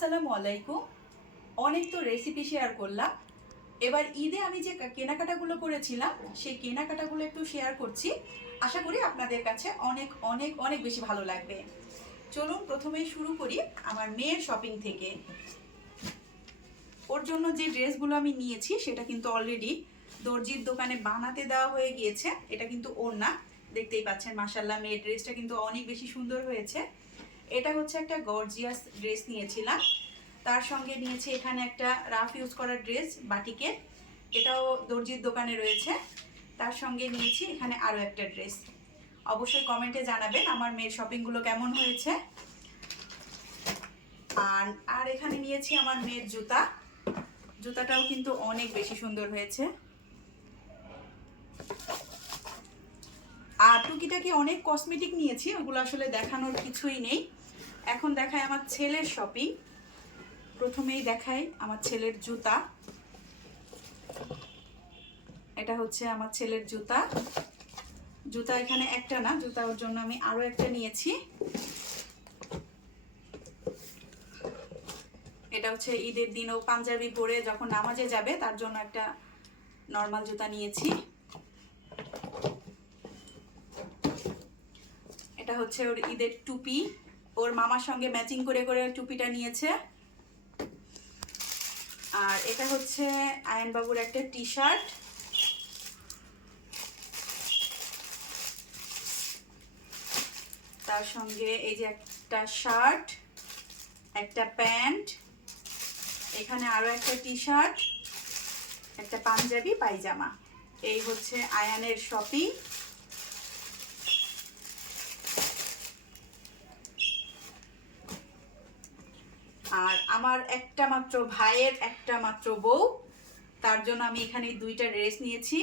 আসসালামু আলাইকুম। অনেক তো রেসিপি শেয়ার করলাম, এবার ঈদে আমি যে কেনাকাটাগুলো করেছিলাম সেই কেনাকাটাগুলো একটু শেয়ার করছি। আশা করি আপনাদের কাছে অনেক অনেক অনেক বেশি ভালো লাগবে। চলুন প্রথমেই শুরু করি আমার মেয়ের শপিং থেকে। ওর জন্য যে ড্রেসগুলো আমি নিয়েছি সেটা কিন্তু অলরেডি দর্জির দোকানে বানাতে দেওয়া হয়ে গিয়েছে। এটা কিন্তু ওর না, দেখতেই পাচ্ছেন মাশাআল্লাহ মেয়ের ড্রেসটা কিন্তু অনেক বেশি সুন্দর হয়েছে। এটা হচ্ছে একটা গর্জিয়াস ড্রেস নিয়েছিলাম, তার সঙ্গে নিয়েছি এখানে একটা রাফ ইউজ করা ড্রেস বাটিকের, এটাও দর্জির দোকানে রয়েছে। তার সঙ্গে নিয়েছি এখানে আরও একটা ড্রেস। অবশ্যই কমেন্টে জানাবেন আমার মেয়ের শপিংগুলো কেমন হয়েছে। আর এখানে নিয়েছি আমার মেয়ের জুতা, জুতাটাও কিন্তু অনেক বেশি সুন্দর হয়েছে। আর টুকিটাকি অনেক কসমেটিক নিয়েছি, ওগুলো আসলে দেখানোর কিছুই নেই। এখন দেখায় আমার ছেলের শপিং। প্রথমেই দেখাই আমার ছেলের জুতা। এটা হচ্ছে আমার ছেলের জুতা। জুতা এখানে একটা না, জুতা ওর জন্য আমি আরো একটা নিয়েছি। এটা হচ্ছে ঈদের দিনও পাঞ্জাবি পরে যখন নামাজে যাবে তার জন্য একটা নর্মাল জুতা নিয়েছি। এটা হচ্ছে ওর ঈদের টুপি, ওর মামার সঙ্গে ম্যাচিং করে করে টুপিটা নিয়েছে। আর এটা হচ্ছে আয়ন বাবুর একটা টি শার্ট। তার সঙ্গে এই যে একটা শার্ট, একটা প্যান্ট, এখানে আরো একটা টি শার্ট, একটা পাঞ্জাবি পায়জামা। এই হচ্ছে আয়ানের শপিং। আর আমার একটা মাত্র ভাইয়ের একটা মাত্র বউ, তার জন্য আমি এখানে দুইটা ড্রেস নিয়েছি।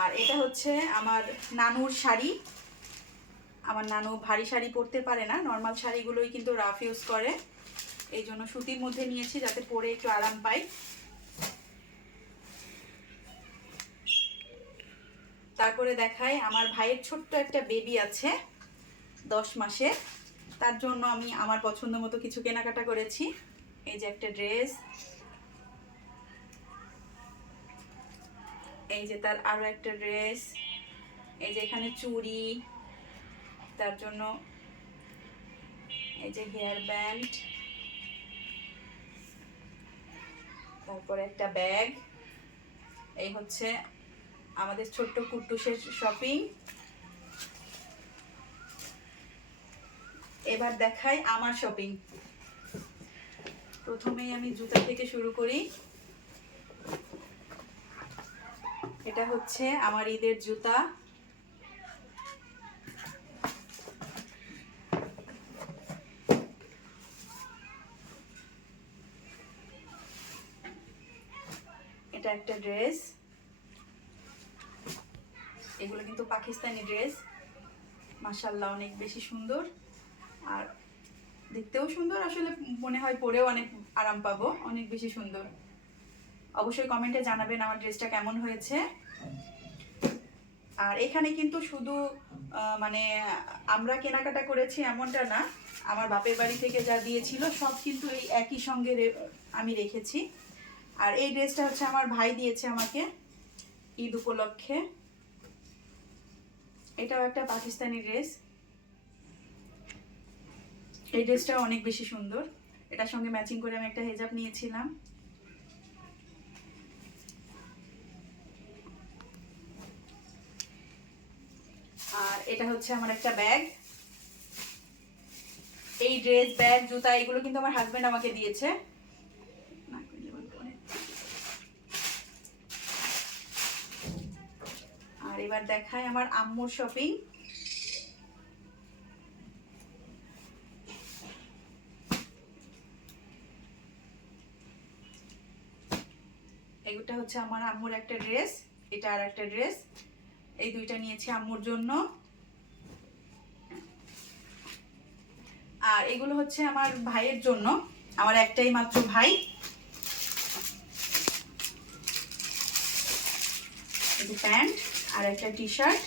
আর এটা হচ্ছে আমার নানুর শাড়ি। আমার নানু ভারী শাড়ি পরতে পারে না, নর্মাল শাড়িগুলোই কিন্তু রাফ ইউজ করে, এই জন্য সুতির মধ্যে নিয়েছি যাতে পরে একটু আরাম পাই। তারপরে দেখাই আমার ভাইয়ের ছোট্ট একটা বেবি আছে 10 মাসের, তার জন্য আমি আমার পছন্দ মতো কিছু কেনাকাটা করেছি। এই যে একটা ড্রেস, এই যে তার আরো একটা ড্রেস, এই যে এখানে চুড়ি, তার জন্য এই যে হেয়ার ব্যান্ড, তারপরে একটা ব্যাগ। এই হচ্ছে আমাদের ছোট্ট কুট্টুসের শপিং। এবার দেখাই আমার শপিং। প্রথমেই আমি জুতা থেকে শুরু করি। এটা হচ্ছে আমার ঈদের জুতা। এটা একটা ড্রেস, এগুলো কিন্তু পাকিস্তানি ড্রেস, মাশাআল্লাহ অনেক বেশি সুন্দর আর দেখতেও সুন্দর, আসলে মনে হয় পরেও অনেক আরাম পাবো, অনেক বেশি সুন্দর। অবশ্যই কমেন্টে জানাবেন আমার ড্রেসটা কেমন হয়েছে। আর এখানে কিন্তু শুধু মানে আমরা কেনাকাটা করেছি এমনটা না, আমার বাপের বাড়ি থেকে যা দিয়েছিল সব কিন্তু এই একই সঙ্গে আমি রেখেছি। আর এই ড্রেসটা হচ্ছে আমার ভাই দিয়েছে আমাকে ঈদ উপলক্ষে। এটাও একটা পাকিস্তানি ড্রেস, এই ড্রেসটা অনেক বেশি সুন্দর, এটার সঙ্গে ম্যাচিং করে আমি একটা হেজাব নিয়েছিলাম। আর এটা হচ্ছে আমার একটা ব্যাগ। এই ড্রেস, ব্যাগ, জুতা এগুলো কিন্তু আমার হাজবেন্ড আমাকে দিয়েছে। আর এবার দেখাই আমার আম্মুর শপিং। এইটা হচ্ছে আমার আম্মুর একটা ড্রেস, এটা আর একটা ড্রেস, এই দুইটা নিয়েছি আম্মুর জন্য। আর এগুলো হচ্ছে আমার ভাইয়ের জন্য, আমার একটাই মাত্র ভাই। এই যে প্যান্ট আর একটা টি শার্ট।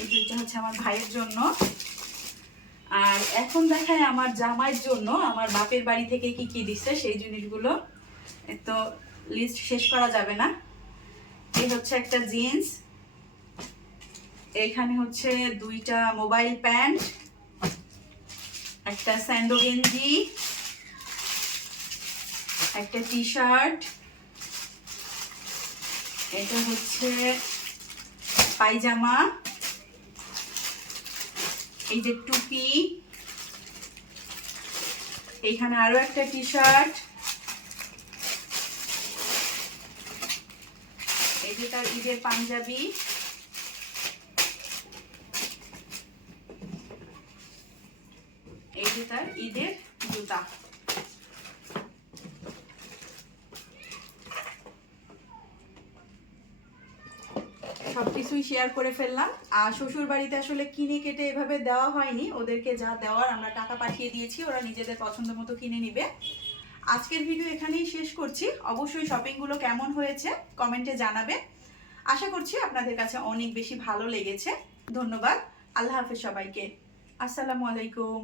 এই দুইটা হচ্ছে আমার ভাইয়ের জন্য। আর এখন দেখায় আমার জামাইয়ের জন্য আমার বাপের বাড়ি থেকে কি কি দিচ্ছে সেই জিনিসগুলো, তো লিস্ট শেষ করা যাবে না। এই হচ্ছে একটা জিন্স, এখানে হচ্ছে দুইটা মোবাইল প্যান্ট, একটা স্যান্ডো গেঞ্জি, একটা টি শার্ট, এটা হচ্ছে পায়জামা, এই যে টুপি, এইখানে আরো একটা টি শার্ট, এই যে তার ঈদের পাঞ্জাবি, এই যে তার ঈদের জুতা। সবকিছুই শেয়ার করে ফেললাম। আর শ্বশুর বাড়িতে আসলে কিনে কেটে এভাবে দেওয়া হয়নি, ওদেরকে যা দেওয়ার আমরা টাকা পাঠিয়ে দিয়েছি, ওরা নিজেদের পছন্দ মতো কিনে নিবে। আজকের ভিডিও এখানেই শেষ করছি। অবশ্যই শপিংগুলো কেমন হয়েছে কমেন্টে জানাবেন। আশা করছি আপনাদের কাছে অনেক বেশি ভালো লেগেছে। ধন্যবাদ। আল্লাহ হাফেজ সবাইকে। আসসালামু আলাইকুম।